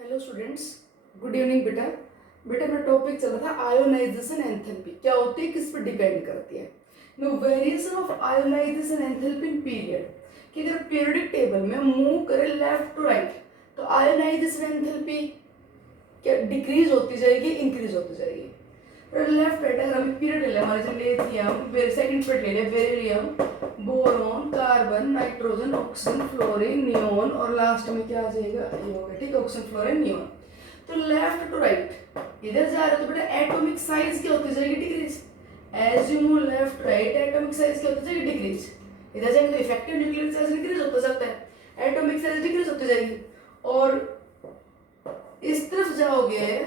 Hello students, good evening बेटा। बेटा मेरा टॉपिक चल रहा था आयोनाइजेशन एंथैल्पी क्या होती है, किस पर डिपेंड करती है। No variation of ionization enthalpy in period कि अगर पीरियडिक टेबल में मूव करे लेफ्ट टू राइट तो आयोनाइजेशन एंथैल्पी क्या डिक्रीज होती जाएगी, इंक्रीज होती जाएगी। लेफ्ट राइट अगर हमें पीरियड ले हमारे लिथियम सेकंड पीरियड ले लिया, beryllium, boron, carbon, nitrogen, oxygen, fluorine, neon और लास्ट में क्या आ जाएगा, ये होगा ठीक है, ऑक्सीजन, फ्लोरीन, नियोन। तो लेफ्ट टू राइट इधर जा रहे तो बेटा एटॉमिक साइज क्या होती जाएगी, decrease. As you move left right atomic size क्या होती जाएगी, डिक्रीज। इधर जाएंगे तो इफेक्टिव न्यूक्लियर साइज डिक्रीज होता जाता है, एटॉमिक साइज डिक्रीज होती जाएगी। और इस तरफ जाओगे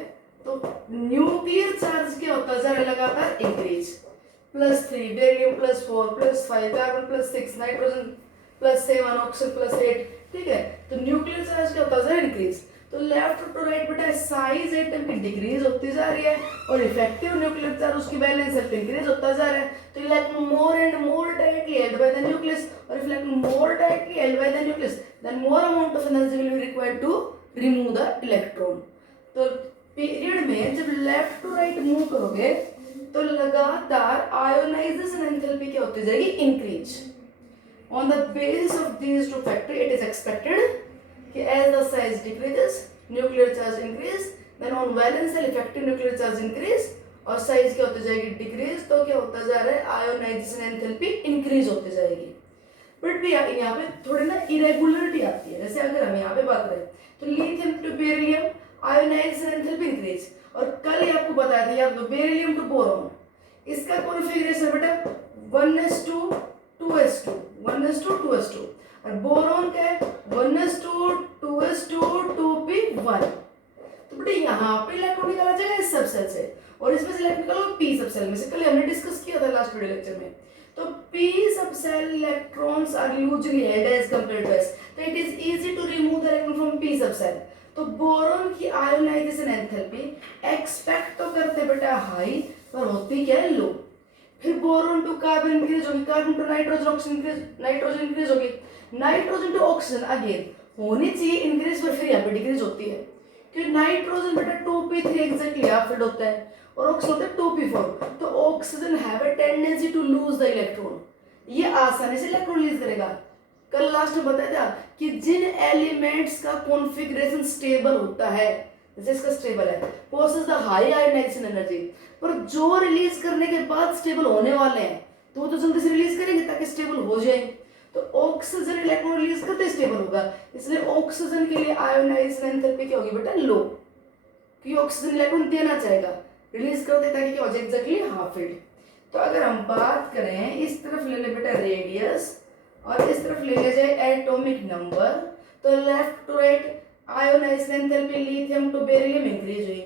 तो न्यूक्लियर चार्ज क्या होता जा रहा है, लगातार increase. +3, beryllium +4, +5, carbon +6, nitrogen +7, oxygen +8, ठीक है। तो न्यूक्लियर चार्ज क्या होता जा रहा है, इंक्रीज। तो लेफ्ट टू राइट बेटा साइज एटम की डिक्रीज होती जा रही है और इफेक्टिव न्यूक्लियर चार्ज उसकी बैलेंस से इंक्रीज होता जा रहा है। तो electron more and more directly held by the nucleus, और if electron more directly held by the nucleus then more amount of energy will be required to remove the electron. तो period में जब left to right move करोगे तो लगातार ionisation enthalpy क्या होती जाएगी, increase. On the basis of these two factor it is expected कि as the size decreases nuclear charge increase, then on valence cell effective nuclear charge increase और size क्या होती जाएगी, डिक्रीज। तो क्या होता जा रहा है, आयोनाइजेशन एंथैल्पी इंक्रीज होती जाएगी। बट भी यहाँ पे थोड़ी ना इरेगुलरिटी आती है। जैसे अगर हम यहाँ पे बात करें तो lithium to beryllium ionization enthalpy increase, और कल ही आपको बताया था याद दो बेरिलियम टू बोरॉन, इसका कॉन्फ़िगरेशन बेटा 1s2 2s2 1s2 2s2, और बोरॉन का है 1s2 2s2 2p1। तो बेटा यहाँ पे इलेक्ट्रॉन निकाला जाएगा इस सबसेल से और इसमें से इलेक्ट्रॉन निकालो पी सबसेल में से। कल हमने डिस्कस किया था लास्ट वीडियो लेक्चर में। तो p subcell electrons are usually held as compared to s, so it is easy to remove the electron from p subcell। तो बोरॉन की आयोनाइजेशन एंथैल्पी एक्सपेक्ट तो करते बेटा हाई, पर होती क्या है, लो। फिर बोरॉन टू कार्बन इंक्रीज होगी, carbon to nitrogen oxygen increase, nitrogen increase होगी, नाइट्रोजन टू ऑक्सीजन अगेन होनी चाहिए इंक्रीज, पर फिर यहाँ पे डिक्रीज होती है क्योंकि नाइट्रोजन बेटा 2p3 एग्जैक्टली हाफ फिल्ड होता है और ऑक्सीजन होता है 2p4। तो oxygen have a tendency to lose the electron, ये आसानी से इलेक्ट्रॉन रिलीज करेगा। कल लास्ट में बताया था कि जिन एलिमेंट्स का कॉन्फ़िगरेशन स्टेबल होता है, जैसे इसका स्टेबल है, possess the high ionization energy, पर जो रिलीज करने के बाद स्टेबल होने वाले हैं तो वो तो जल्दी से रिलीज करेंगे ताकि स्टेबल हो जाए। तो ऑक्सीजन इलेक्ट्रॉन रिलीज करते स्टेबल होगा, इसलिए ऑक्सीजन के लिए आयोनाइजेशन एंथैल्पी क्या होगी बेटा, लो, क्योंकि ऑक्सीजन इलेक्ट्रॉन देना चाहेगा, रिलीज कर देता है कि क्या हो जाए, एग्जैक्टली हाफ फिल्ड। तो अगर हम बात करें इस तरफ ले ले बेटा रेडियस और इस तरफ ले ले जाए एटॉमिक नंबर, तो left to right ionization enthalpy lithium to beryllium increase हुई,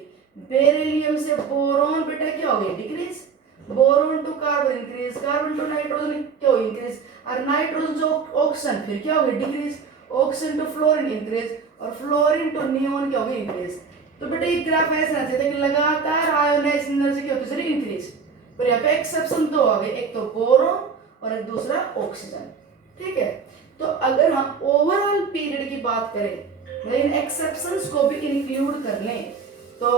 बेरिलियम से बोरॉन बेटा क्या हो गई, decrease, boron to carbon increase, carbon to nitrogen क्या हो इंक्रीज, और नाइट्रोजन टू ऑक्सीजन फिर क्या हो गई, decrease, oxygen to fluorine increase, और फ्लोरीन टू नियोन क्या हो गई, इंक्रीज। तो बेटा ये ग्राफ ऐसा रहता है कि लगातार आयोनाइजेशन एनर्जी क्या होती है, इंक्रीज। पर यहाँ पे एक्सेप्शन दो आ गए, एक तो बोरॉन और एक दूसरा ऑक्सीजन, ठीक है। तो अगर हम ओवरऑल पीरियड की बात करें, इन एक्सेप्शंस को भी इंक्लूड कर लें, तो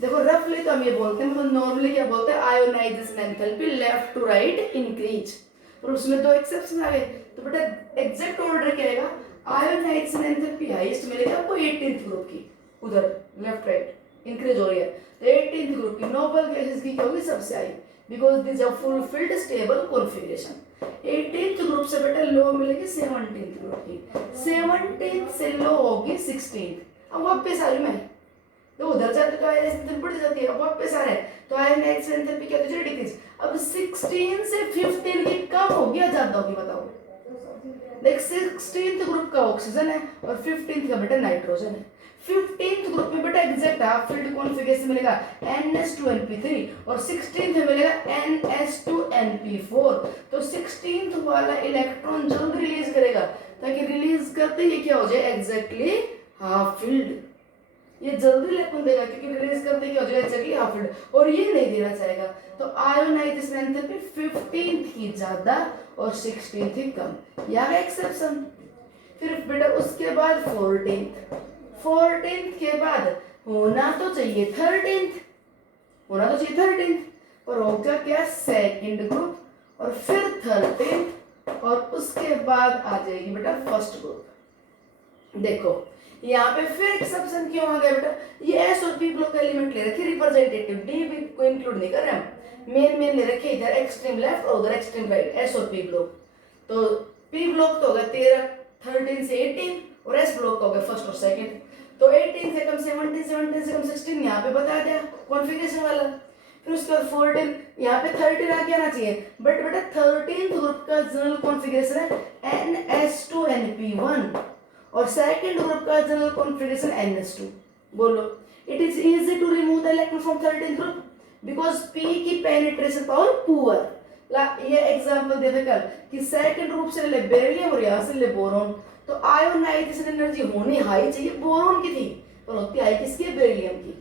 देखो रफली तो हम ये बोलते हैं, मतलब नॉर्मली क्या बोलते हैं, ionization enthalpy left to right increase, और उसमें दो एक्सेप्शन आ गए। तो बेटा एग्जैक्ट ऑर्डर क्या रहेगा, आयोनाइजेशन एंथैल्पी हाईएस्ट मिलेगा आपको 18th ग्रुप की, उधर लेफ्ट राइट इंक्रीज हो रही है, तो 18th ग्रुप की नोबल गैसेस की क्या होगी, सबसे high, because this are fulfilled stable configuration. 18th group से बेटा लो मिलेगी 17th ग्रुप की, 17th से लो होगी 16th। अब वापस आ रही मैं, तो उधर जाते तो आयोनाइजेशन बढ़ जाती है, अब वापस आ रहे हैं तो आयोनाइजेशन एंथैल्पी क्या होती है, डिक्रीज। अब 16 से 15 की कम होगी या ज्यादा होगी, बताओ। देख 16th ग्रुप का ऑक्सीजन है और 15th का बेटा नाइट्रोजन है। 15th ग्रुप में बेटा एग्जैक्ट हाफ फील्ड कॉन्फ़िगरेशन मिलेगा NS2Np3 और 16th में मिलेगा NS2Np4। तो 16th वाला इलेक्ट्रॉन जल्द रिलीज करेगा ताकि रिलीज करते ही क्या हो जाए, एग्जैक्टली हाफ फील्ड। ये जल्दी इलेक्ट्रॉन देगा क्योंकि रिलीज करते क्या हो जाएगा, एग्जैक्टली हाफ फील्ड, और ये नहीं देना चाहेगा। तो आयोनाइजेशन एंथैल्पी 15th की ज्यादा और 16th की कम, यहाँ एक्सेप्शन। फिर बेटा उसके बाद 14th 14th के बाद होना तो चाहिए 13th, होना तो चाहिए 13th, पर होगा क्या सेकंड ग्रुप और फिर 13th और उसके बाद आ जाएगी बेटा फर्स्ट ग्रुप। देखो यहाँ पे फिर एक्सेप्शन क्यों आ गया बेटा, ये एस और पी ब्लॉक एलिमेंट ले रखे रिप्रेजेंटेटिव, डी भी को इंक्लूड नहीं कर रहे हम, मेन ले रखे इधर एक्सट्रीम लेफ्ट और उधर एक्सट्रीम राइट, एस और पी ब्लॉक। तो पी ब्लॉक तो होगा 13 13 से 18 और एस ब्लॉक का होगा फर्स्ट और सेकंड। तो 18 से कम 17, 17 से कम 16 यहाँ पे बता दिया कॉन्फ़िगरेशन वाला। फिर उसके बाद 14 यहाँ पे 13 आके आना चाहिए, बट बेटा 13th ग्रुप का जनरल कॉन्फ़िगरेशन है NS2NP1 और सेकंड ग्रुप का जनरल कॉन्फ़िगरेशन NS2। बोलो it is easy to remove the electron from 13th group because P की पेनिट्रेशन पावर पुअर। ये एग्जांपल दे दे कल कि सेकंड ग्रुप से ले बेरिलियम और यहाँ से ले बोरॉन, तो आयोनाइजेशन एनर्जी होनी हाई चाहिए बोरॉन की थी, पर होती हाई किसकी है, बेरिलियम की,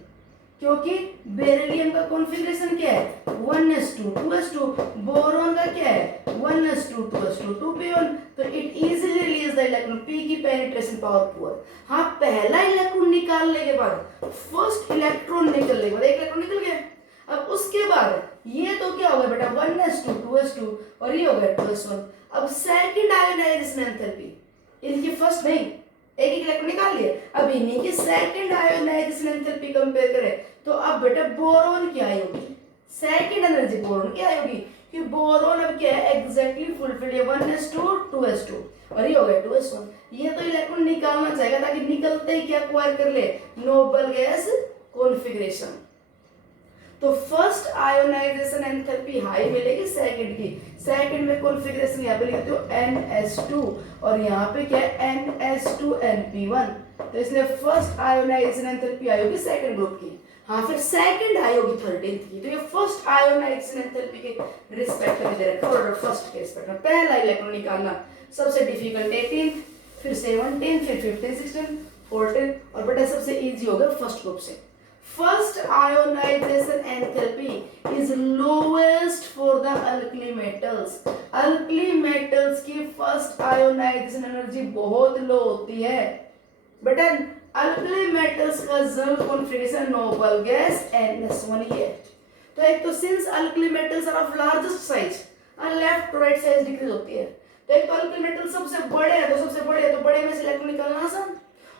क्योंकि बेरिलियम का कॉन्फ़िगरेशन क्या है 1s2 2s2, बोरॉन का क्या है 1s2 2s2 2p1, तो it easily release the electron, P की पेनिट्रेशन पावर पुअर। हाँ पहला इलेक्ट्रॉन निकालने के बाद, फर्स्ट इलेक्ट्रॉन निकलने के बाद, एक इलेक्ट्रॉन निकल गया, अब उसके बाद ये तो क्या हो गया बेटा 1s2 2s2 और ये हो गया 2s1। अब सेकंड आयोनाइजेशन एंथैल्पी, इनकी फर्स्ट नहीं, एक एक इलेक्ट्रॉन निकाल लिए, अब इन्हीं की सेकंड आयोनाइजेशन एंथैल्पी कंपेयर करें तो अब बेटा बोरॉन क्या आएगी, सेकंड एनर्जी बोरॉन क्या आएगी, कि बोरॉन अब क्या है एग्जैक्टली फुलफिल्ड है 1s2 2s2 और ये हो गया 2s1। ये तो इलेक्ट्रॉन निकालना चाहेगा ताकि निकलते ही क्या एक्वायर कर ले, नोबल गैस कॉन्फ़िगरेशन। तो फर्स्ट आयोनाइजेशन एंथैल्पी हाई मिलेगी सेकंड की, सेकंड में कॉन्फ़िगरेशन यहाँ पे लिखते हो NS2 और यहाँ पे क्या है NS2NP1, तो इसलिए फर्स्ट आयोनाइजेशन एंथैल्पी आई होगी सेकंड ग्रुप की। हाँ फिर सेकंड आई होगी 13th की, तो ये फर्स्ट आयोनाइजेशन एंथैल्पी के रिस्पेक्ट में दे रखा है और फर्स्ट के रिस्पेक्ट में पहला इलेक्ट्रॉन निकालना सबसे डिफिकल्ट 18, फिर 17, फिर 15 16 14 और बेटा सबसे इजी होगा फर्स्ट ग्रुप से। First ionization enthalpy is lowest for the alkali metals. Alkali metals की first ionization energy बहुत लो होती है, बेटा alkali metals का general configuration noble gas NS1 ही है। तो एक तो since alkali metals are of largest size, left to right size decrease होती है, तो एक तो alkali metal सबसे बड़े है, तो सबसे बड़े है तो बड़े में से इलेक्ट्रॉन निकालना आसान,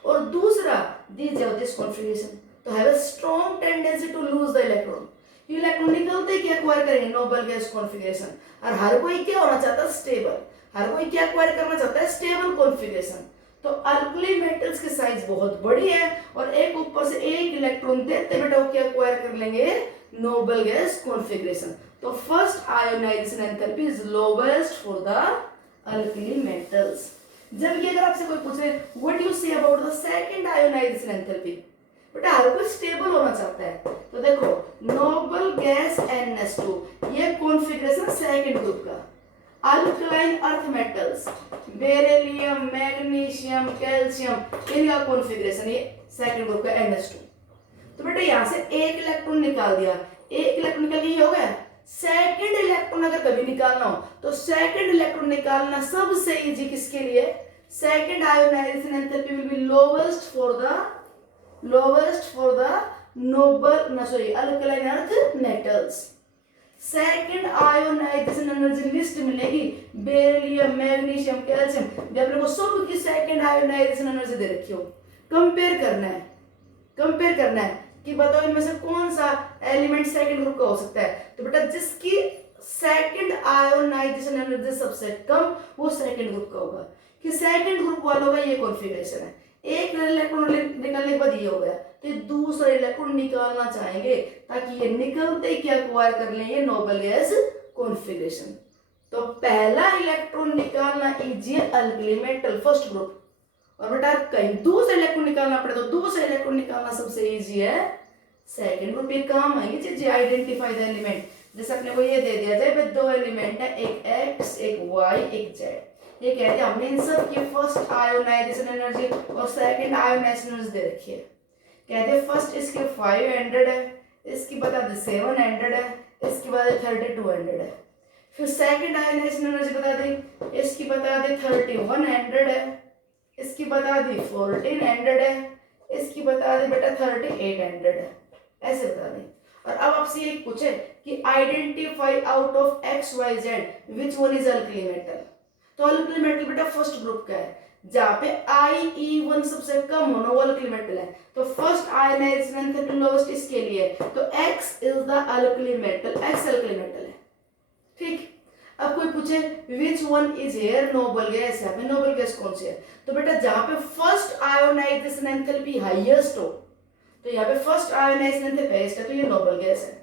और दूसरा these have this configuration तो have a strong tendency to lose the electron, ये इलेक्ट्रॉन निकलते ही क्या एक्वायर करेंगे नोबल गैस कॉन्फ़िगरेशन, और हर कोई क्या होना चाहता है स्टेबल, हर कोई क्या एक्वायर करना चाहता है स्टेबल कॉन्फ़िगरेशन। तो अल्कली मेटल्स की साइज बहुत बड़ी है और एक ऊपर से एक इलेक्ट्रॉन देते बेटा वो क्या एक्वायर कर लेंगे नोबल गैस कॉन्फ़िगरेशन। तो first ionization enthalpy is lowest for the alkali metals. जबकि अगर आपसे कोई पूछे what you say about the second ionization enthalpy, बेटा हर कोई स्टेबल होना चाहता है, तो देखो नोबल गैस NS2 ये कॉन्फ़िगरेशन सेकंड ग्रुप का, alkaline earth metals beryllium magnesium calcium इनका कॉन्फ़िगरेशन ये सेकंड ग्रुप का NS2। तो बेटा यहाँ से एक इलेक्ट्रॉन निकाल दिया, एक इलेक्ट्रॉन निकल ये हो गया, सेकंड इलेक्ट्रॉन अगर कभी निकालना हो तो सेकंड इलेक्ट्रॉन निकालना सबसे इजी किसके लिए, second ionization enthalpy will be lowest for the noble alkaline earth metals. Second ionization energy list मिलेगी बेरिलियम मैग्नीशियम कैल्शियम, जब अपने को सब की सेकंड आयोनाइजेशन एनर्जी दे रखी हो, कंपेयर करना है कि बताओ इनमें से कौन सा एलिमेंट सेकंड ग्रुप का हो सकता है, तो बेटा जिसकी सेकंड आयोनाइजेशन एनर्जी सबसे कम वो सेकंड ग्रुप का होगा, कि सेकंड ग्रुप वालों का ये कॉन्फ़िगरेशन है, एक इलेक्ट्रॉन निकलने के बाद ये हो गया, तो ये दूसरा इलेक्ट्रॉन निकालना चाहेंगे ताकि ये निकलते ही क्या एक्वायर कर लें ये नोबल गैस कॉन्फ़िगरेशन। तो पहला इलेक्ट्रॉन निकालना इजी है अल्कली मेटल फर्स्ट ग्रुप, और बेटा कहीं दूसरा इलेक्ट्रॉन निकालना पड़े तो दूसरा इलेक्ट्रॉन निकालना सबसे इजी है सेकंड ग्रुप। ये काम आएंगे चीजें आइडेंटिफाई द एलिमेंट, जैसे अपने को ये दे दिया जाए दो एलिमेंट है, एक एक्स एक वाई एक जेड, ये कहते हैं हमने इन सब की फर्स्ट आयोनाइजेशन एनर्जी और सेकंड आयोनाइजेशन एनर्जी दे रखी है, कहते हैं फर्स्ट इसके 500 है, इसकी बता दे 700 है, इसकी बता दे 3200 है, फिर सेकंड आयोनाइजेशन एनर्जी बता दी, इसकी बता दे 3100 है, इसकी बता दी 1400 है, इसकी बता दे बेटा 3800 है, ऐसे बता दे। और अब आपसे ये पूछे कि identify out of X Y Z which one is alkali metal. तो अल्कली मेटल बेटा फर्स्ट ग्रुप का है, जहाँ पे IE1 सबसे कम होना वो अल्कली मेटल है। तो फर्स्ट आयनाइजेशन एंथैल्पी लोवेस्ट इसके लिए है, तो X is the alkali metal, X alkali metal है। ठीक, अब कोई पूछे विच one is here noble gas, यहाँ पे नोबल गैस कौन सी है? तो बेटा जहाँ पे फर्स्ट आयोनाइजेशन एंथैल्पी हाईएस्ट हो, तो यहाँ पे फर्स्ट आयोनाइजेशन एंथैल्पी हाईएस्ट है, तो ये नोबल गैस है।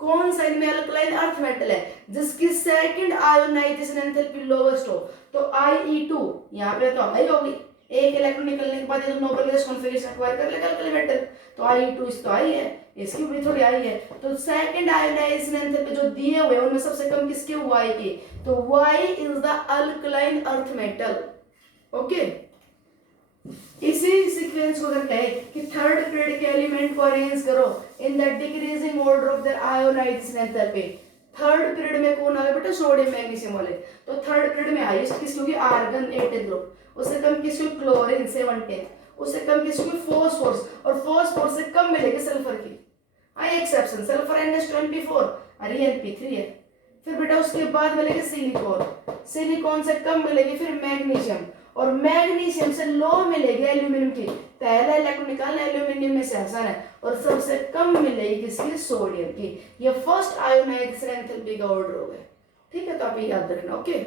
कौन सा इनमें अल्कलाइन अर्थ मेटल है जिसकी सेकंड आयोनाइजेशन एंथैल्पी लोवेस्ट हो? तो IE2 यहाँ पे तो हाई होगी, एक इलेक्ट्रॉन निकलने के बाद ये नोबल गैस कॉन्फिगरेशन एक्वायर कर लेगा अल्कली मेटल, तो IE2 इस तो हाई है, इसकी भी थोड़ी हाई है। तो सेकंड आयोनाइजेशन एंथैल्पी जो दिए हुए उनमें सबसे कम किसके? Y की, तो Y is the alkaline earth metal. Okay, इसी सीक्वेंस को अगर कहे कि थर्ड पीरियड के एलिमेंट को अरेंज करो in the decreasing order of their ionisation enthalpy, third period में कौन आ गया बेटा? सोडियम मैग्नीशियम वाले। तो थर्ड पीरियड में हाईएस्ट किसकी होगी? आर्गन 8th ग्रुप, उससे कम किसकी? क्लोरीन 17th, उससे कम किसकी? फॉस्फोरस, और फॉस्फोरस से कम मिलेगी सल्फर की। आई एक्सेप्शन, सल्फर NH24 और NP3 है। फिर बेटा उसके बाद मिलेगी सिलिकॉन, सिलिकॉन से कम मिलेगी फिर मैग्नीशियम, और मैग्नीशियम से लो मिलेगी एल्यूमिनियम की। पहला इलेक्ट्रॉन निकालना एल्यूमिनियम में से आसान है, और सबसे कम मिलेगी किसकी? सोडियम की। ये फर्स्ट आयोनाइजेशन एंथैल्पी का ऑर्डर हो गया। ठीक है, तो आप ये याद रखना। Okay,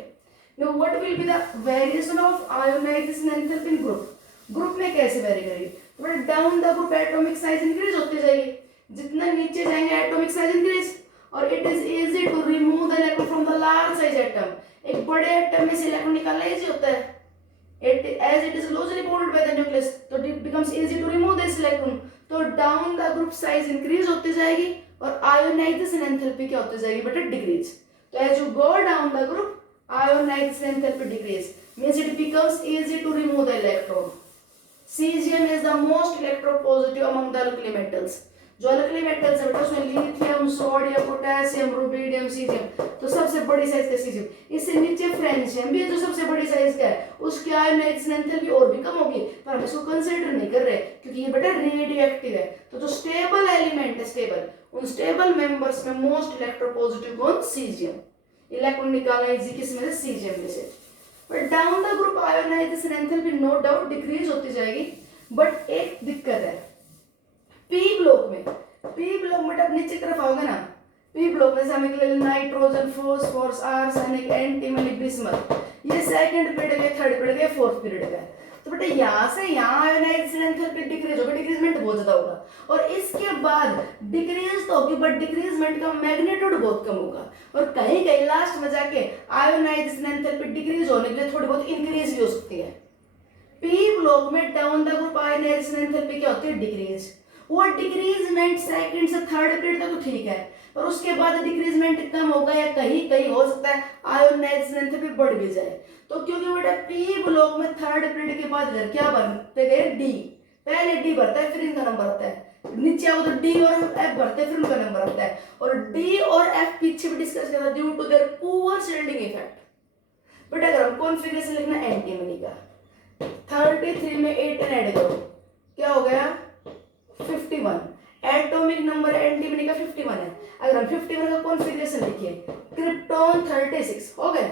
now what will be the variation of ionization enthalpy in group? Group में कैसे वेरी करेगी? तो down the group atomic size increase होती जाएगी, जितना नीचे जाएंगे एटॉमिक साइज इंक्रीज, और it is easy to remove the electron from the large size atom. एक बड़े एटम में से इलेक्ट्रॉन निकालना इजी होता है, as it is closely bonded by the nucleus, तो it becomes easy to remove this electron। तो down the group size increase होती जाएगी, और आयोनाइजेशन एंथैल्पी क्या होती जाएगी बेटा? डिक्रीज। तो as you go down the group ionization enthalpy decrease, means it becomes easy to remove the electron। Cesium is the most electropositive among the alkali metals। जो alkali metals है बेटा उसमें lithium, sodium, potassium, rubidium, caesium, तो सबसे बड़ी size का caesium. इससे नीचे फ्रेंशियम भी है जो सबसे बड़ी साइज का है, उसकी आयोनाइजेशन एंथैल्पी और भी कम होगी, पर हम इसको कंसीडर नहीं कर रहे क्योंकि ये बेटा रेडियोएक्टिव है। तो जो स्टेबल एलिमेंट है, स्टेबल, उन स्टेबल मेंबर्स में मोस्ट इलेक्ट्रोपॉजिटिव कौन? सीजियम। इलेक्ट्रॉन निकालना इजी किस में से? सीजियम में से। But down the group ionization enthalpy no doubt decrease होती जाएगी, बट एक दिक्कत है पी ब्लॉक में। पी ब्लॉक में आप नीचे तरफ आओगे ना, पी ब्लॉक में हमें nitrogen, phosphorus, arsenic, antimony, bismuth, ये सेकंड पीरियड का, थर्ड पीरियड का, फोर्थ पीरियड का है। तो बेटा यहाँ से यहाँ आयोनाइजेशन एंथैल्पी डिक्रीज होगा, डिक्रीजमेंट बहुत ज्यादा होगा, और इसके बाद डिक्रीज तो होगी बट डिक्रीजमेंट का मैग्नीट्यूड बहुत कम होगा, और कहीं कहीं लास्ट में जाके आयोनाइजेशन एंथैल्पी डिक्रीज होने के लिए थोड़ी बहुत इंक्रीज भी हो सकती है। पी ब्लॉक में down the group ionization enthalpy क्या होती है? डिक्रीज। वो डिक्रीजमेंट सेकंड से थर्ड पीरियड तक तो ठीक है, पर उसके बाद डिक्रीजमेंट कम होगा, या कहीं कहीं हो सकता है आयोनाइजेशन एंथैल्पी बढ़ भी जाए। तो क्योंकि बेटा पी ब्लॉक में थर्ड पीरियड के बाद इधर क्या बनते गए? डी। पहले डी भरता है फिर इनका नंबर आता है, नीचे आओ तो डी और एफ भरते हैं फिर उनका नंबर आता है, और डी और एफ पीछे भी डिस्कस किया था due to their poor shielding effect. But अगर हम कॉन्फिगरेशन लिखना एंटीमनी का, 33 में 8 ऐड करो, क्या हो गया? 51। एटॉमिक नंबर एंटीमनी का 51 है। अगर हम 51 का कॉन्फिगरेशन लिखिए, क्रिप्टॉन 36 हो गया।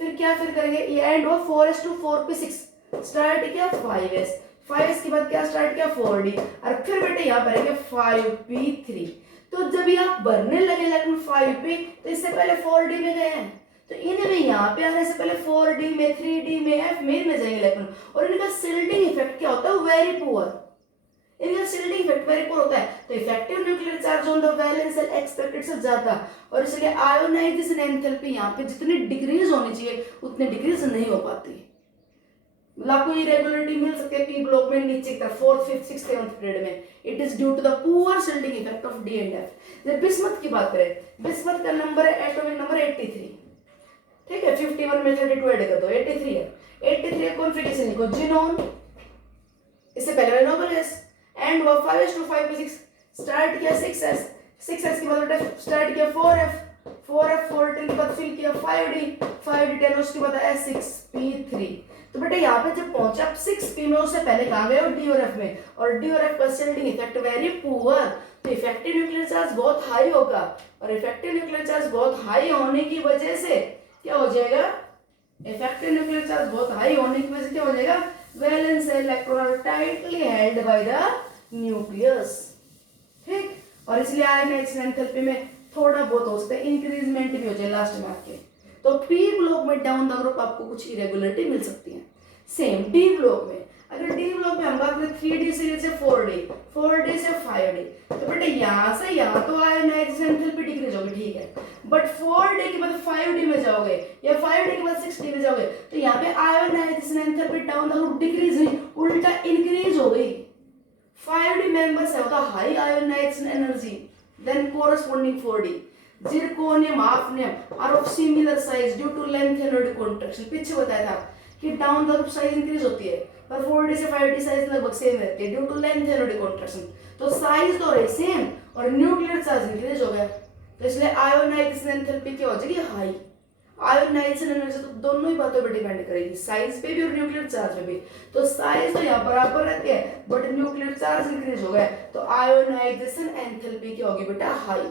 फिर क्या फिर करेंगे? ये एंड हुआ 4s2 4p6, स्टार्ट किया 5s, 5s के बाद क्या स्टार्ट किया? 4d, और फिर बेटे यहाँ भरेंगे 5p3। तो जब ये आप भरने लगे इलेक्ट्रॉन 5p, तो इससे पहले 4d में गए हैं, तो इनमें यहाँ पे आने से पहले 4d में, 3d में, f में जाएंगे इलेक्ट्रॉन, और इनका शिल्डिंग इफेक्ट क्या होता है? Very poor. इनका शिल्डिंग इफेक्ट वेरी पुअर होता है, तो effective nuclear charge on the valence shell expected से ज्यादा, और इसलिए आयोनाइजेशन एंथैल्पी यहाँ पे जितनी डिक्रीज होनी चाहिए उतनी डिक्रीज नहीं हो पाती। लाखों इरेगुलरिटी मिल सकते हैं पी ब्लॉक में नीचे की तरफ 4th 5th 6th 7th period में। It is due to the poor shielding effect of D and F. जब बिस्मथ की बात करें, बिस्मथ का नंबर है एटॉमिक नंबर 83, ठीक है, 51 में 32 ऐड कर दो, 83 है। 83 कॉन्फिगरेशन लिखो, जिनोन, इससे पहले नोबल गैस, एंड हुआ 5s2 5p6, स्टार्ट किया 6s, 6s के बाद स्टार्ट किया 4f, 4f 14 के बाद फिल किया 5d, 5d 10, उसके बाद s6p3। तो बेटा यहाँ पे जब पहुंचे आप 6p में, उससे पहले कहाँ गए हो, डी और एफ में, और डी और एफ का शिल्डिंग इफेक्ट वेरी पुअर, तो इफेक्टिव न्यूक्लियर चार्ज बहुत हाई होगा, और इफेक्टिव न्यूक्लियर चार्ज बहुत हाई होने की वजह से क्या हो जाएगा, इफेक्टिव न्यूक्लियर चार्ज बहुत हाई होने की वजह से क्या हो जाएगा, valence electron are tightly held by the nucleus, ठीक, और इसलिए आयनाइजेशन एंथैल्पी में थोड़ा बहुत हो सकता है इंक्रीजमेंट भी हो जाए लास्ट में आपके। तो पी ब्लॉक में डाउन द ग्रुप आपको कुछ इरेगुलरिटी मिल सकती है। सेम डी ब्लॉक में, अगर डी ब्लॉक में हम बात करें 3D सीरीज से 4D, 4D से 5D, तो बेटा यहाँ से यहाँ तो आयनाइजेशन एंथैल्पी डिक्रीज होगी, ठीक है, बट 4D के बाद 5D में जाओगे या 5D के बाद 6D में जाओगे तो यहाँ पे ionization enthalpy down the group decrease नहीं, उल्टा इंक्रीज हो गई। 5D members have the high ionization energy than corresponding 4D. Zirconium, hafnium are of similar size due to lengthenoid contraction. पीछे बताया था कि down the group size increase होती है, पर 4D से 5D साइज लगभग सेम रहती है ड्यू टू lengthenoid contraction। तो साइज तो रही सेम और न्यूक्लियर चार्ज इंक्रीज हो गया, तो इसलिए आयोनाइजेशन एंथैल्पी क्या हो जाएगी, हाई। आयोनाइजेशन एनर्जी तो दोनों ही बातों पर डिपेंड करेगी, साइज पे भी और न्यूक्लियर चार्ज पे भी। तो साइज तो यहाँ बराबर रहती है बट न्यूक्लियर चार्ज इंक्रीज हो गया, तो आयोनाइजेशन एंथैल्पी क्या होगी बेटा, हाई।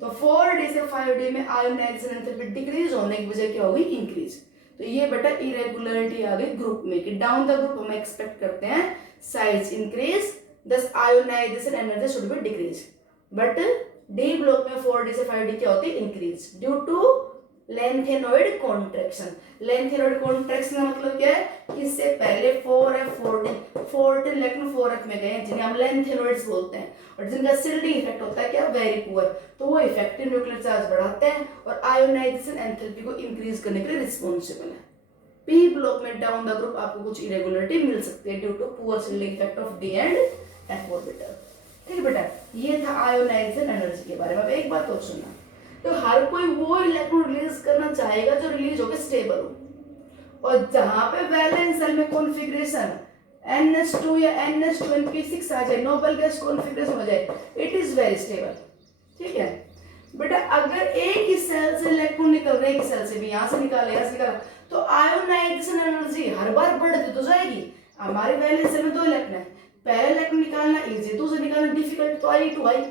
तो 4D से 5D में आयोनाइजेशन एंथैल्पी डिक्रीज होने की वजह क्या होगी, इंक्रीज। तो ये बेटा इरेगुलरिटी आ गई ग्रुप में कि डाउन द ग्रुप हम एक्सपेक्ट करते हैं size increase, thus ionization energy should be decrease, but D block में 4D से 5D क्या होती है, increase due to lanthanoid contraction. Lanthanoid contraction का मतलब क्या है कि इससे पहले 4F 4D इलेक्ट्रॉन 4F में गए जिन्हें हम लेंथेनॉइड्स बोलते हैं, और जिनका शिल्डिंग इफेक्ट होता है क्या, वेरी पुअर, तो वो इफेक्टिव न्यूक्लियर चार्ज बढ़ाते हैं और आयोनाइजेशन एंथैल्पी को इंक्रीज करने के लिए रिस्पॉन्सिबल है। पी ब्लॉक में डाउन द ग्रुप आपको कुछ इरेगुलरिटी मिल सकती है due to poor shielding effect of D and F orbital. ठीक है बेटा, ये था आयोनाइजेशन एनर्जी के बारे में। अब एक बात और सुनना, तो हर कोई वो इलेक्ट्रॉन रिलीज करना चाहेगा जो रिलीज होकर स्टेबल हो, और जहां पे वैलेंस शेल में कॉन्फ़िगरेशन NH2 या NH2np6 आ जाए, नोबल गैस कॉन्फ़िगरेशन हो जाए, इट इज वेरी स्टेबल। ठीक है बेटा, अगर एक ही सेल से इलेक्ट्रॉन निकल रहे, एक सेल से भी यहाँ से निकाले, यहाँ से निकाला, तो आयोनाइजेशन एनर्जी हर बार बढ़ती तो जाएगी। हमारे वैलेंस शेल में 2 इलेक्ट्रॉन है, पहले इलेक्ट्रॉन निकालना इजी, दूसरा निकालना डिफिकल्ट, तो आई टू आई।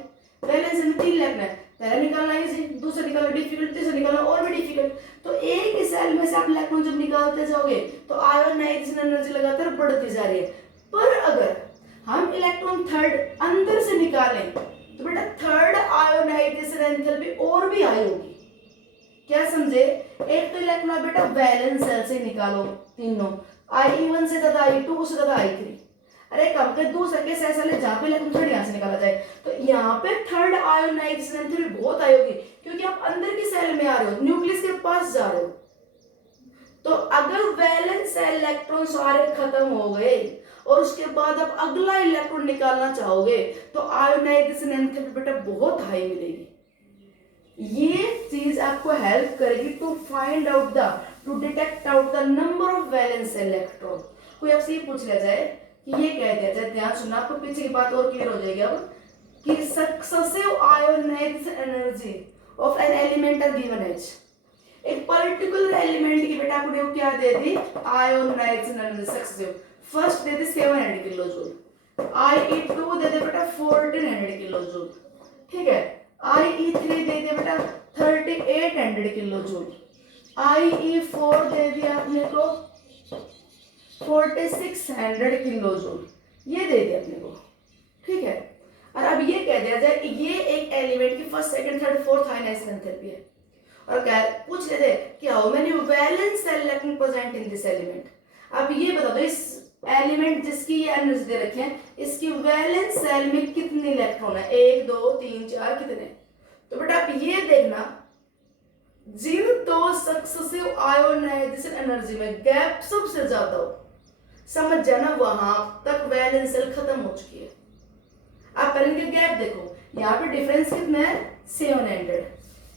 वैलेंस शेल में 3 इलेक्ट्रॉन है, पहले निकालना इजी, दूसरा निकालना डिफिकल्ट, तीसरा निकालना और भी डिफिकल्ट। तो एक ही सेल में से आप इलेक्ट्रॉन जब निकालते जाओगे तो आयोनाइजेशन एनर्जी लगातार बढ़ती जा रही है। पर अगर हम इलेक्ट्रॉन थर्ड अंदर से निकालें तो बेटा थर्ड आयोनाइजेशन एंथैल्पी और भी हाई होगी। क्या समझे, एक तो इलेक्ट्रॉन बेटा वैलेंस सेल से निकालो तीनों, I1 से ज्यादा I2 से ज्यादा I3, अरे कम के दूसरा केस ऐसा ले जहां पे इलेक्ट्रॉन थर्ड यहाँ से निकाला जाए, तो यहाँ पे थर्ड आयोनाइजेशन एंथैल्पी बहुत हाई होगी क्योंकि आप अंदर की सेल में आ रहे हो, न्यूक्लियस के पास जा रहे हो। तो अगर वैलेंस सेल इलेक्ट्रॉन सारे खत्म हो गए और उसके बाद आप अगला इलेक्ट्रॉन निकालना चाहोगे तो आयोनाइजेशन एंथैल्पी बेटा बहुत हाई मिलेगी। ये चीज आपको हेल्प करेगी to find out to detect out the number of valence electron. कोई आपसे ये पूछ लिया जाए कि ये कह दिया जाए, ध्यान सुनना, आपको पीछे की बात और क्लियर हो जाएगी अब, कि successive ionization energy of an element are given as. एक पर्टिकुलर एलिमेंट की बेटा आपको क्या दे दी, आयोनाइजेशन एनर्जी सक्सेसिव। फर्स्ट दे दी 700 किलो जूल, IE2 दे दे बेटा 1400 किलो जूल, ठीक है, IE3 दे दे बेटा 3800 किलो जूल, IE4 दे दिया अपने को 4600 किलो जूल, ये दे दिया अपने को। ठीक है, और अब ये कह दिया जाए ये एक एलिमेंट की first second third fourth ionisation enthalpy है, और क्या पूछ रहे थे कि how many valence shell electron present in this element. अब ये बता दो, इस एलिमेंट जिसकी ये एनर्जी दे रखे हैं, इसकी वैलेंस सेल में कितने इलेक्ट्रॉन है, 1 2 3 4 कितने। तो बेटा आप ये देखना, जिन दो सक्सेसिव आयोनाइजेशन एनर्जी में गैप सबसे ज्यादा हो, समझ जाना वहां तक वैलेंस सेल खत्म हो चुकी है। आप पहले इनके गैप देखो, यहाँ पे डिफरेंस कितना है 700,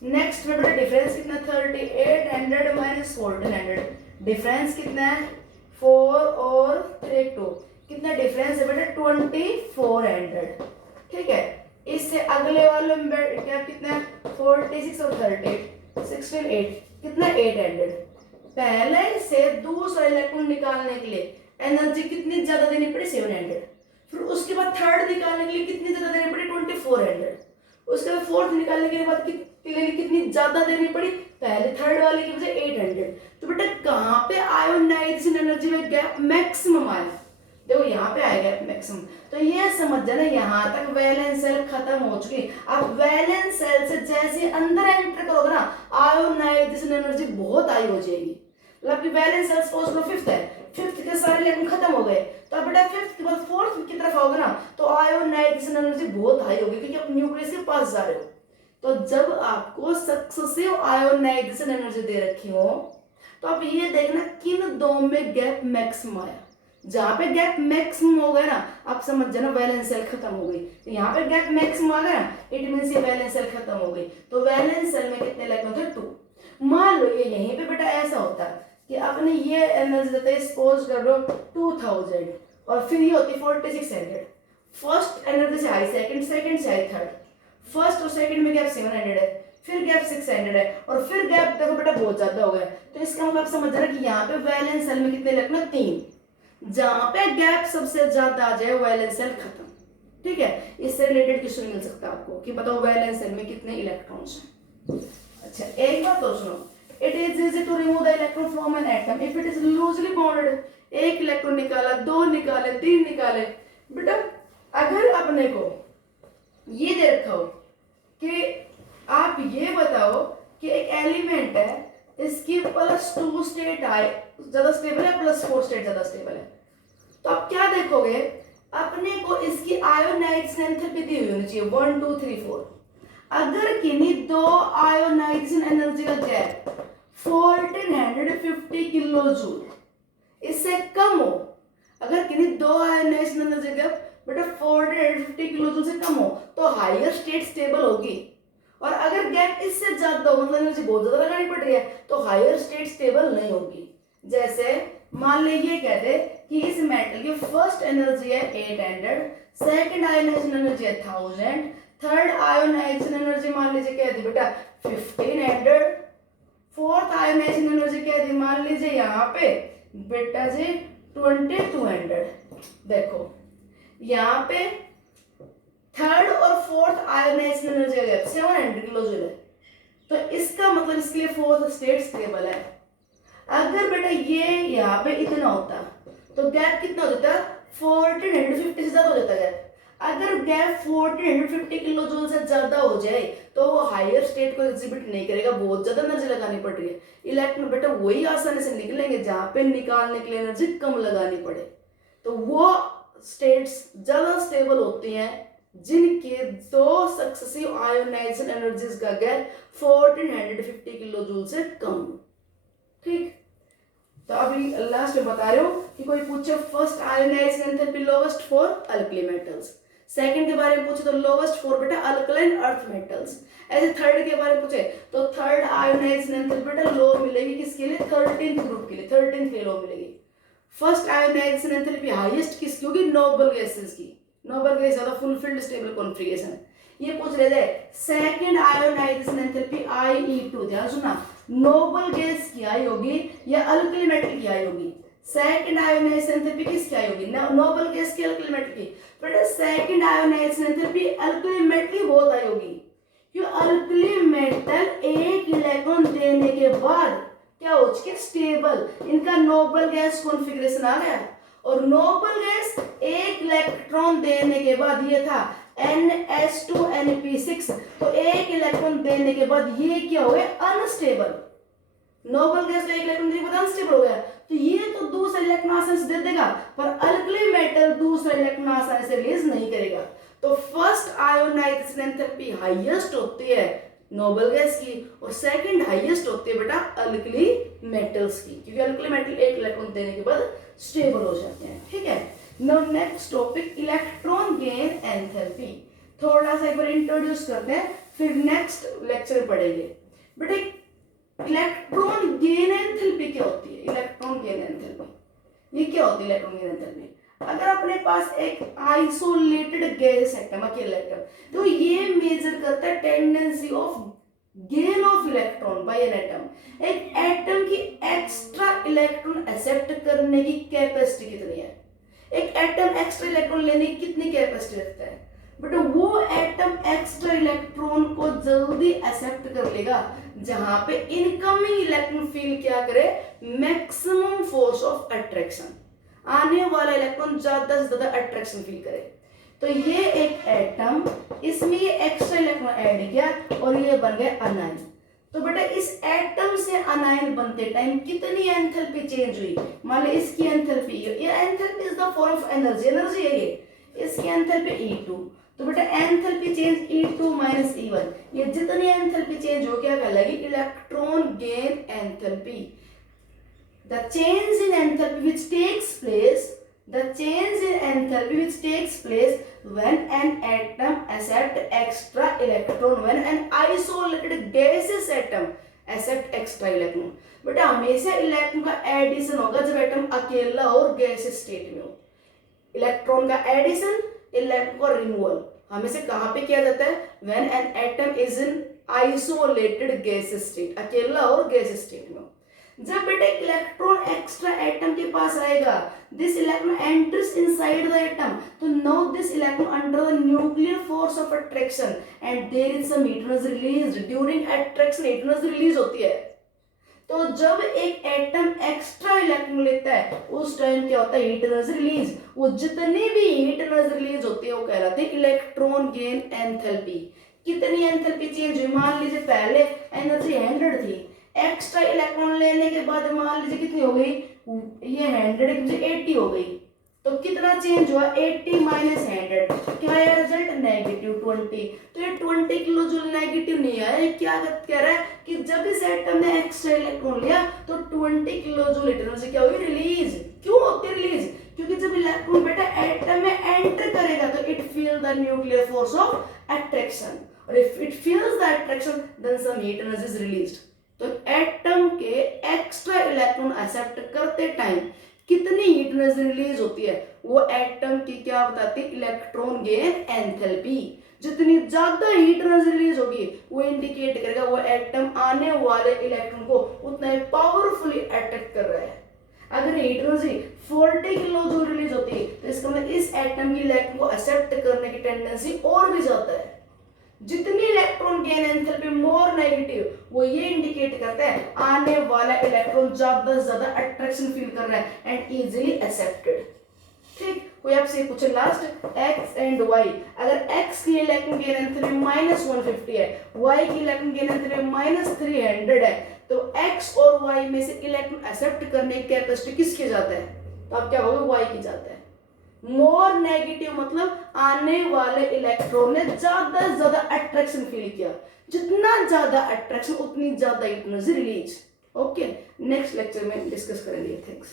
नेक्स्ट में बेटा डिफरेंस कितना 3800 माइनस 1400, डिफरेंस कितना है 4 और 3 2, कितना डिफरेंस है बेटा 2400। ठीक है, इससे अगले वाले में गैप कितना है 46 और 38 16 8, कितना 800, पहले से दूसरा इलेक्ट्रॉन निकालने के लिए एनर्जी कितनी ज्यादा देनी पड़ी 700, फिर उसके बाद थर्ड निकालने के लिए कितनी ज्यादा देनी पड़ी 2400, उसके बाद फोर्थ निकालने के बाद कितनी ज्यादा देनी पड़ी पहले थर्ड वाले की बजाय 800। तो बेटा कहाँ पे आयोनाइजेशन एनर्जी में गैप मैक्सिमम आया, देखो यहाँ पे आएगा मैक्सिमम। तो ये समझ जाना यहाँ तक वैलेंस सेल खत्म हो चुकी। अब वैलेंस सेल से जैसे अंदर एंटर करोगे ना आयोनाइजेशन एनर्जी बहुत हाई हो जाएगी। मतलब कि वैलेंस सेल सपोज करो फिफ्थ है, फिफ्थ के सारे इलेक्ट्रॉन खत्म हो गए, तो अब बेटा फिफ्थ के बाद फोर्थ की तरफ आओगे ना तो आयोनाइजेशन एनर्जी बहुत हाई होगी क्योंकि आप न्यूक्लियस के पास जा रहे हो। तो जब आपको सक्सेसिव आयोनाइजेशन एनर्जी दे रखी हो तो आप ये देखना किन दो में गैप मैक्सिमम आया। जहां पे गैप मैक्सिमम हो गया ना आप समझ जाना वैलेंस सेल खत्म हो गई। तो यहाँ पे गैप मैक्सिमम आ गया इट मींस ये वैलेंस सेल खत्म हो गई। तो वैलेंस सेल में कितने इलेक्ट्रॉन थे 2। मान लो ये यहीं पे बेटा ऐसा होता है कि आपने ये एनर्जी देते हैं सपोज कर लो 2000 और फिर ये होती 4600। फर्स्ट एनर्जी से हाई सेकंड, सेकंड से हाई थर्ड, फर्स्ट और सेकंड में गैप 700 है, फिर गैप 600 है और फिर गैप देखो बेटा बहुत ज्यादा हो गया। तो इसका मतलब समझ रहा है कि यहाँ पे वैलेंस सेल में कितने इलेक्ट्रॉन 3। जहां पे गैप सबसे ज्यादा आ जाए वैलेंस सेल खत्म। ठीक है, इससे रिलेटेड क्वेश्चन मिल सकता है आपको कि बताओ वैलेंस सेल में कितने इलेक्ट्रॉन्स हैं। अच्छा एक बात तो सुनो, it is easy to remove the electron from an atom if it is loosely bonded. एक इलेक्ट्रॉन निकाला, 2 निकाले, 3 निकाले, बेटा अगर अपने को ये दे रखा हो कि आप ये बताओ कि एक एलिमेंट है इसकी +2 स्टेट आए ज्यादा स्टेबल है, +4 स्टेट ज्यादा स्टेबल है, तो आप क्या देखोगे अपने को इसकी आयोनाइजेशन एंथैल्पी दी हुई होनी चाहिए 1 2 3 4। अगर किन्हीं दो आयोनाइजेशन एनर्जी का गैप 1450 किलो जूल इससे कम हो, अगर किन्हीं दो आयोनाइजेशन एनर्जी का बेटा 1450 किलो जूल से कम हो तो हायर स्टेट स्टेबल होगी। और अगर गैप इससे ज्यादा हो मतलब एनर्जी बहुत ज्यादा लगानी पड़ रही है तो हायर स्टेट स्टेबल नहीं होगी। जैसे मान लीजिए कहते कि इस मेटल की फर्स्ट एनर्जी है 800, सेकंड आयोनाइजेशन एनर्जी है 1000, थर्ड आयोनाइजेशन एनर्जी मान लीजिए कह दी बेटा 1500, फोर्थ आयोनाइजेशन एनर्जी कह दी मान लीजिए यहाँ पे बेटा जी 2200। देखो यहाँ पे थर्ड और fourth ionization energy gap 700 kilo joule है, तो इसका मतलब इसके लिए फोर्थ स्टेट स्टेबल है। अगर बेटा ये यहाँ पे इतना होता तो गैप कितना हो जाता 1450 से ज्यादा हो जाता गैप। अगर गैप 1450 किलो जूल से ज्यादा हो जाए तो वो हायर स्टेट को एग्जिबिट नहीं करेगा, बहुत ज्यादा एनर्जी लगानी पड़ रही है। इलेक्ट्रॉन बेटा वही आसानी से निकलेंगे जहां पे निकालने के लिए एनर्जी कम लगानी पड़े। तो वो स्टेट्स ज्यादा स्टेबल होती हैं जिनके दो सक्सेसिव आयोनाइजेशन एनर्जीज का गैप 1450 किलो जूल से कम। ठीक, तो अभी लास्ट में बता रहे हो कि कोई पूछे first ionization enthalpy lowest for alkali metals, second के बारे में पूछे तो लोवेस्ट फॉर बेटा अल्कलाइन अर्थ मेटल्स, ऐसे थर्ड के बारे में पूछे तो थर्ड आयोनाइजेशन एंथैल्पी बेटा लो मिलेगी किसके लिए 13th ग्रुप के लिए, 13th के लिए लो मिलेगी। फर्स्ट आयोनाइजेशन एंथैल्पी हाईएस्ट किसकी होगी नोबल गैसेस की, नोबल गैस ज्यादा फुलफिल्ड स्टेबल कॉन्फिगरेशन। ये पूछ रहे थे सेकंड आयोनाइजेशन एंथैल्पी IE2, ध्यान सुनना नोबल गैस की आई होगी या अल्कली मेटल की आई होगी। सेकंड आयोनाइजेशन एंथैल्पी किसकी आई होगी नोबल गैस की अल्कली मेटल की। बेटा second ionization enthalpy alkali metal की बहुत आई होगी क्यों अल्कली मेटल एक इलेक्ट्रॉन देने के बाद क्या हो चुके स्टेबल, इनका नोबल गैस कॉन्फ़िगरेशन आ गया। और नोबल गैस एक इलेक्ट्रॉन देने के बाद ये था NH2NP6, तो एक इलेक्ट्रॉन देने के बाद ये क्या हो गया अनस्टेबल। नोबल गैस तो एक इलेक्ट्रॉन देने के बाद अनस्टेबल हो गया, तो ये तो दूसरा इलेक्ट्रॉन आसानी से दे देगा पर अल्कली मेटल दूसरा इलेक्ट्रॉन आसानी से रिलीज नहीं करेगा। तो फर्स्ट आयोनाइजेशन एंथैल्पी हाईएस्ट होती है नोबल गैस की और सेकंड हाईएस्ट होती है बेटा अल्कली मेटल्स की, क्योंकि अल्कली मेटल एक इलेक्ट्रॉन देने के बाद स्टेबल हो जाते हैं। ठीक है, now next topic electron gain enthalpy. थोड़ा सा एक बार इंट्रोड्यूस करते हैं फिर नेक्स्ट लेक्चर पढ़ेंगे। बेटा इलेक्ट्रॉन गेन एंथैल्पी क्या होती है, इलेक्ट्रॉन गेन एंथैल्पी ये क्या होती है इलेक्ट्रॉन गेन एंथैल्पी। अगर अपने पास एक आइसोलेटेड गैस एटम अकेला एटम तो ये मेजर करता है tendency of gain of electron by an atom. एक एटम की एक्स्ट्रा इलेक्ट्रॉन एक्सेप्ट करने की कैपेसिटी कितनी है? एक एटम एक्स्ट्रा इलेक्ट्रॉन लेने की कितनी कैपेसिटी रखता है? बट वो एटम एक्स्ट्रा इलेक्ट्रॉन को जल्दी एक्सेप्ट कर लेगा जहां पे इनकमिंग इलेक्ट्रॉन फील क्या करे, मैक्सिमम फोर्स ऑफ अट्रैक्शन, आने वाला इलेक्ट्रॉन ज्यादा से ज्यादा अट्रैक्शन फील करे। तो ये एक एटम, इसमें ये एक्स्ट्रा इलेक्ट्रॉन ऐड किया और ये बन गया अनायन। तो बेटा इस एटम से अनायन बनते टाइम कितनी एंथैल्पी चेंज हुई? मान लो इसकी एंथैल्पी, ये enthalpy is the form of energy, energy है ये, इसकी एंथैल्पी E2। तो बेटा enthalpy change E2 minus E1, ये जितनी एंथैल्पी चेंज हो क्या कहलाएगी? Electron gain enthalpy. The change in enthalpy which takes place, the change in enthalpy which takes place when an atom accept extra electron, when an isolated gaseous atom accept extra electron। बेटा हमेशा electron का addition होगा जब atom अकेला और gaseous state में हो। Electron का एडिशन, इलेक्ट्रॉन का रिमूवल हमेशा कहाँ पे किया जाता है? when an atom is in isolated gaseous state, अकेला और गैसियस स्टेट में हो। जब बेटा इलेक्ट्रॉन एक्स्ट्रा एटम के पास आएगा, this electron enters inside the atom, तो now this electron under the nuclear force of attraction and there is some heat energy release. During attraction heat energy release होती है। तो जब एक एटम एक्स्ट्रा इलेक्ट्रॉन लेता है उस टाइम क्या होता है? Heat energy release. वो जितनी भी हीट एनर्जी रिलीज होती है वो कहलाती है इलेक्ट्रॉन गेन एंथैल्पी। कितनी एंथैल्पी चेंज हुई? मान लीजिए पहले एनर्जी 100 थी, एक्स्ट्रा इलेक्ट्रॉन लेने के बाद मान लीजिए कितनी हो गई? ये 100 की 80 हो गई। तो कितना चेंज हुआ? 80 माइनस 100, क्या है रिजल्ट? -20। तो ये 20 किलो जूल नेगेटिव नहीं आया। ये क्या कह रहा है कि जब इस एटम ने एक्स्ट्रा इलेक्ट्रॉन लिया तो 20 किलो जूल एनर्जी क्या हुई? रिलीज। क्यों होती है रिलीज? क्योंकि जब इलेक्ट्रॉन बेटा एटम में एंटर करेगा तो it feel the nuclear force of attraction, और if it feels the attraction then some heat energy is released. तो एटम के एक्स्ट्रा इलेक्ट्रॉन एक्सेप्ट करते टाइम कितनी हीट एनर्जी रिलीज होती है? वो एटम की क्या बताती है? Electron gain enthalpy. जितनी ज्यादा हीट एनर्जी रिलीज होगी वो इंडिकेट करेगा वो एटम आने वाले इलेक्ट्रॉन को उतना पावरफुली अट्रैक्ट कर रहा है। अगर heat energy 40 kilo joule release होती है तो इसका मतलब इस एटम की इलेक्ट्रॉन को एक्सेप्ट करने की टेंडेंसी और भी ज्यादा है। जितनी electron gain enthalpy more negative, वो ये इंडिकेट करता है आने वाला इलेक्ट्रॉन ज्यादा से ज्यादा अट्रैक्शन फील कर रहा है एंड इजीली एक्सेप्टेड। ठीक, कोई आपसे पूछे लास्ट x एंड y, अगर x की इलेक्ट्रॉन गेन एंथैल्पी -150 है, y की इलेक्ट्रॉन गेन एंथैल्पी -300 है, तो x और y में से इलेक्ट्रॉन एक्सेप्ट करने की कैपेसिटी किसकी जाता है? तो आप क्या कहोगे? y की जाता है। मोर नेगेटिव मतलब आने वाले इलेक्ट्रॉन ने ज्यादा से ज्यादा अट्रैक्शन फील किया। जितना ज्यादा अट्रैक्शन उतनी ज्यादा heat energy release. Okay, next lecture में डिस्कस करेंगे। थैंक्स।